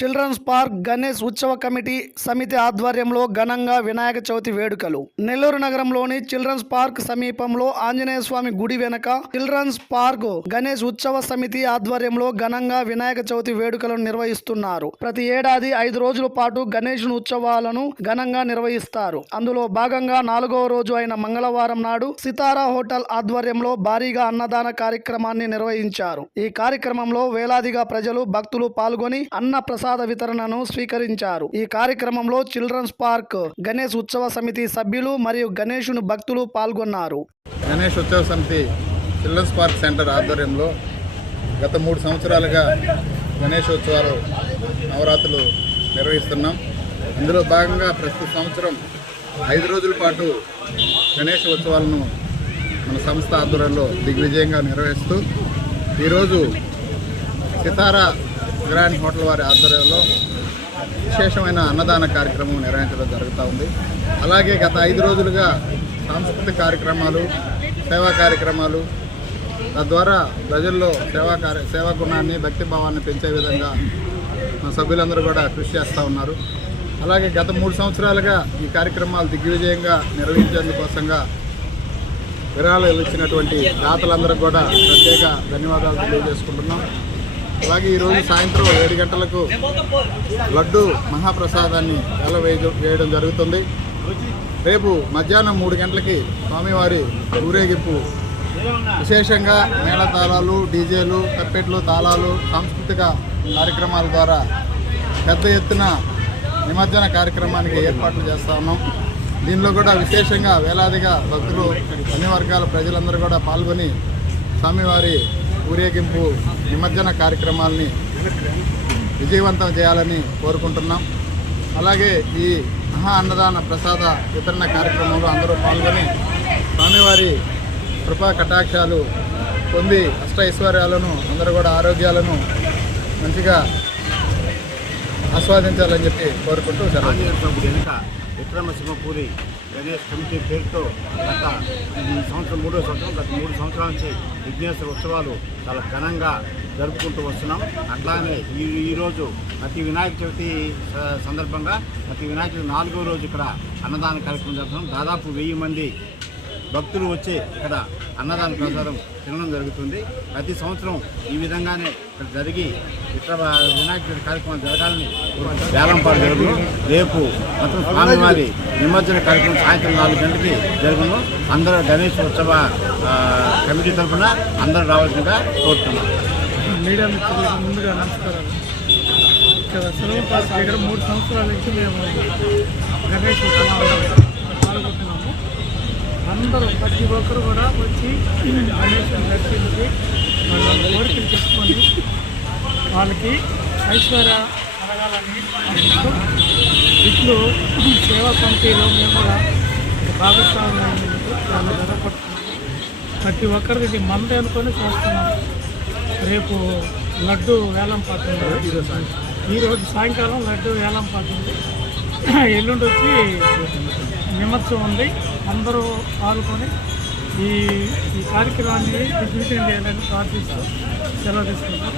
Children's park Ganesh ఉత్సవ committee సమితి ఆధ్వర్యంలో ఘనంగా వినాయక చవితి వేడుకలు. నెల్లూరు నగరంలోని చిల్డ్రన్స్ పార్క్ సమీపంలో ఆంజనేయ స్వామి గుడి వెనక చిల్డ్రన్స్ పార్క్ గణేష్ ఉత్సవ సమితి ఆధ్వర్యంలో ఘనంగా వినాయక చవితి వేడుకలను నిర్వహిస్తున్నారు. ప్రతి ఏడాది ఐదు రోజుల పాటు గణేష్ ఉత్సవాలను ఘనంగా నిర్వహిస్తారు. అందులో భాగంగా నాలుగవ రోజు అయిన మంగళవారం నాడు సితారా హోటల్ ఆధ్వర్యంలో భారీగా అన్నదాన కార్యక్రమాన్ని నిర్వహించారు. ఈ కార్యక్రమంలో వేలాదిగా ప్రజలు భక్తులు పాల్గొని అన్న ప్రసాద వితరణను స్వీకరించారు. ఈ కార్యక్రమంలో చిల్డ్రన్స్ పార్క్ గణేష్ ఉత్సవ సమితి సభ్యులు మరియు గణేషుని భక్తులు పాల్గొన్నారు. గణేష్ ఉత్సవ సమితి చిల్డ్రన్స్ పార్క్ సెంటర్ ఆధ్వర్యంలో గత మూడు సంవత్సరాలుగా గణేష్ ఉత్సవాలు నవరాత్రులు నిర్వహిస్తున్నాం. ఇందులో భాగంగా ప్రస్తుత సంవత్సరం ఐదు రోజుల పాటు గణేష్ ఉత్సవాలను మన సంస్థ ఆధ్వర్యంలో దిగ్విజయంగా నిర్వహిస్తూ ఈరోజు సితారా గ్రాండ్ హోటల్ వారి ఆధ్వర్యంలో విశేషమైన అన్నదాన కార్యక్రమం నిర్వహించడం జరుగుతూ ఉంది. అలాగే గత ఐదు రోజులుగా సాంస్కృతిక కార్యక్రమాలు సేవా కార్యక్రమాలు తద్వారా ప్రజల్లో సేవా కార్య సేవా గుణాన్ని భక్తి భావాన్ని పెంచే విధంగా మా సభ్యులందరూ కూడా కృషి చేస్తూ ఉన్నారు. అలాగే గత మూడు సంవత్సరాలుగా ఈ కార్యక్రమాలు దిగ్విజయంగా నిర్వహించేందుకోసంగా విరాళాలు ఇచ్చినటువంటి దాతలందరూ కూడా ప్రత్యేక ధన్యవాదాలు తెలియజేసుకుంటున్నాం. అలాగే ఈరోజు సాయంత్రం ఏడు గంటలకు లడ్డు మహాప్రసాదాన్ని వేల వేయ- వేయడం జరుగుతుంది? రేపు మధ్యాహ్నం మూడు గంటలకి స్వామివారి ఊరేగింపు. విశేషంగా మేళతాళాలు డీజేలు తప్పెట్లు తాళాలు సాంస్కృతిక కార్యక్రమాల ద్వారా పెద్ద ఎత్తున నిమజ్జన కార్యక్రమానికి ఏర్పాట్లు చేస్తా ఉన్నాం. దీనిలో కూడా విశేషంగా వేలాదిగా భక్తులు అన్ని వర్గాల ప్రజలందరూ కూడా పాల్గొని స్వామివారి ఊరేగింపు నిమజ్జన కార్యక్రమాల్ని విజయవంతం చేయాలని కోరుకుంటున్నాం. అలాగే ఈ మహా అన్నదాన ప్రసాద వితరణ కార్యక్రమంలో అందరూ పాల్గొని స్వామివారి కృపా కటాక్షాలు పొంది అష్ట ఐశ్వర్యాలను అందరూ కూడా ఆరోగ్యాలను మంచిగా ఆస్వాదించాలని చెప్పి కోరుకుంటూ సెలవు. విక్రమసింహపూరి గణేష్ కమిటీ పేరుతో గత ఈ సంవత్సరం మూడో సంవత్సరం గత మూడు సంవత్సరాల నుంచి విఘ్నేశ్వర ఉత్సవాలు చాలా ఘనంగా జరుపుకుంటూ వస్తున్నాం. అట్లానే ఈ ఈరోజు ప్రతి వినాయక చవితి స- సందర్భంగా ప్రతి వినాయక చవితి నాలుగో రోజు ఇక్కడ అన్నదాన కార్యక్రమం జరుగుతున్నాం దాదాపు వెయ్యి మంది భక్తులు వచ్చి ఇక్కడ అన్నదాన ప్రసాదం తినడం జరుగుతుంది. ప్రతి సంవత్సరం ఈ విధంగానే ఇక్కడ జరిగి ఇతర వినాయక చవితి కార్యక్రమం జరగాలని వేలంపాడు జరుగును. రేపు మొత్తం స్వామివారి నిమజ్జన కార్యక్రమం సాయంత్రం నాలుగు గంటలకి జరుగును. అందరూ గణేష్ ఉత్సవ కమిటీ తరఫున అందరూ రావాల్సిందిగా కోరుతున్నాం. మీడియా ముందుగా నమస్కారాలు. ఇక్కడ సెలవు దగ్గర మూడు సంవత్సరాల నుంచి మేము గణేష్ ఉత్సవం అందరూ ప్రతి ఒక్కరు కూడా వచ్చి గణేష్ దర్శించి వాళ్ళ కోరికలు చెప్పుకొని వాళ్ళకి ఐశ్వర్య కలగాలని ఆశిస్తూ ఇట్లు సేవా కమిటీలో మేము కూడా ఒక భాగస్వామ్యం చాలా గర్వపడుతున్నాం. ప్రతి ఒక్కరికి ఇది అనుకొని చూస్తున్నాం. రేపు లడ్డు వేలం పాతుంది ఈరోజు సాయంకాలం లడ్డు వేలం పాతుంది ఎల్లుండి వచ్చి విమర్శం ఉంది. అందరూ పాల్గొని ఈ ఈ కార్యక్రమాన్ని విజయం చేయాలని ప్రార్థిస్తూ సెలవు తీసుకుంటాం